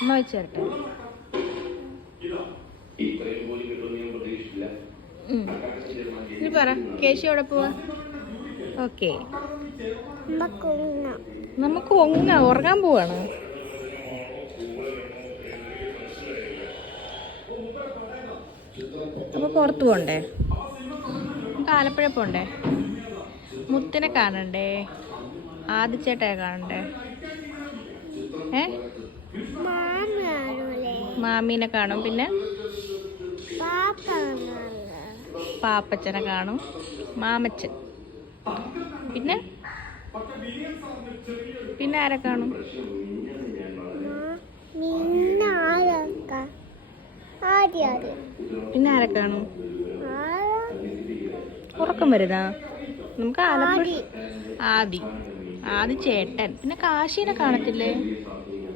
അമ്മ വെച്ചേരട്ടെ. ഇനി പറ, കേശു എവിടെ പോവാ? ഓക്കെ, നമുക്ക് ഉറങ്ങാൻ പോവാണ്. അപ്പൊ പുറത്തു പോണ്ടേ? നമുക്ക് ആലപ്പുഴ പോണ്ടേ? മുത്തിനെ കാണണ്ടേ? ആദിച്ചേട്ടയെ കാണണ്ടേ? മാമീനെ കാണും, പിന്നെ പാപ്പച്ചനെ കാണും, മാമച്ചൻ, പിന്നെ പിന്നെ ആരെ കാണും? പിന്നെ ആരെ കാണും? ഉറക്കം വരുതാ? നമുക്ക് ആലപ്പുഴ ആദി ചേട്ടൻ, പിന്നെ കാശീനെ കാണത്തില്ലേ?